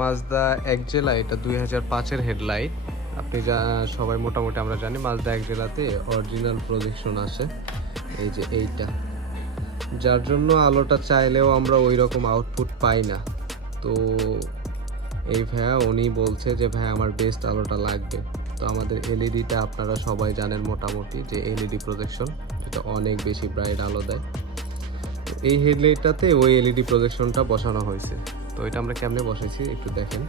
Mazda Axela, এটা 2005-এর headlight. আপনি সবাই মোটামুটি আমরা জানি মাজদা এক্সেলাতে অরিজিনাল প্রজেকশন আসে, এই যে এইটা, যার জন্য আলোটা চাইলেও আমরা ওই রকম আউটপুট পাই না। তো এই ভাইয়া উনি বলছে যে ভাই আমার বেস্ট আলোটা লাগবে। তো আমাদের এলইডিটা আপনারা সবাই জানেন মোটামুটি যে এলইডি প্রজেকশন, যেটা অনেক বেশি ব্রাইট আলো দেয়। তো এই হেডলাইটটাতে ওই এলইডি প্রজেকশনটা বসানো হয়েছে। তো এটা আমরা কেমনে বসাইছি একটু দেখেন।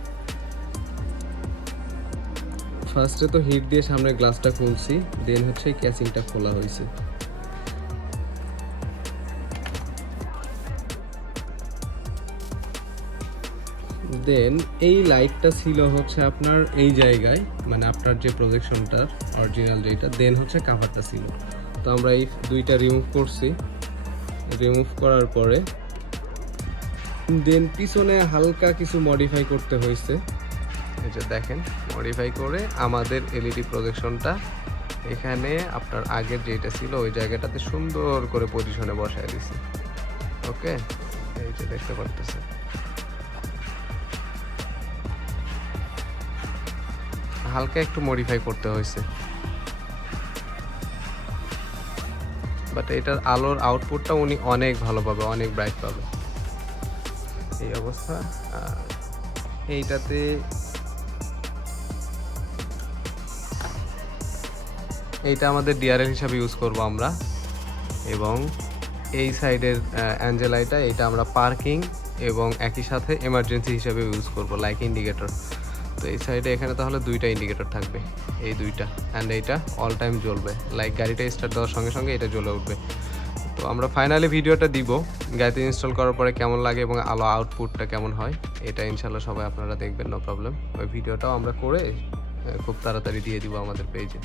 ফার্স্টে তো হিট দিয়ে সামনে গ্লাসটা খুলছি, দেন হচ্ছে ক্যাসিংটা খোলা হয়েছে। দেন এই লাইটটা ছিল হচ্ছে আপনার এই জায়গায়, মানে আপনার যে প্রজেকশনটার অরিজিনাল যেটা, দেন হচ্ছে কাভারটা ছিল। তো আমরা এই দুইটা রিমুভ করছি। রিমুভ করার পরে দেন পিছনে হালকা কিছু মডিফাই করতে হয়েছে, এই যে দেখেন, মডিফাই করে আমাদের এলইডি প্রজেকশনটা এখানে আপনার আগের যেটা ছিল ওই জায়গাটাতে সুন্দর করে পজিশনে বসায় দিছি। ওকে, এই যে দেখতে পারতেছেন। হালকা একটু মডিফাই করতে হয়েছে, বাট এটার আলোর আউটপুটটা উনি অনেক ভালো পাবে, অনেক ব্রাইট পাবে। এই অবস্থা। এইটাতে এইটা আমাদের ডিআরএল হিসাবে ইউজ করব আমরা, এবং এই সাইডের অ্যাঞ্জেলাইটা এটা আমরা পার্কিং এবং একই সাথে এমার্জেন্সি হিসাবে ইউজ করব, লাইক ইন্ডিকেটর। তো এই সাইডে এখানে তাহলে দুইটা ইন্ডিকেটর থাকবে, এই দুইটা, অ্যান্ড এইটা অল টাইম জ্বলবে, লাইক গাড়িটা স্টার্ট দেওয়ার সঙ্গে সঙ্গে এটা জ্বলে উঠবে। তো আমরা ফাইনালি ভিডিওটা দিব গাড়িতে ইনস্টল করার পরে কেমন লাগে এবং আলো আউটপুটটা কেমন হয়, এটা ইনশাল্লাহ সবাই আপনারা দেখবেন, নো প্রবলেম। ওই ভিডিওটাও আমরা করে খুব তাড়াতাড়ি দিয়ে দিব আমাদের পেজে।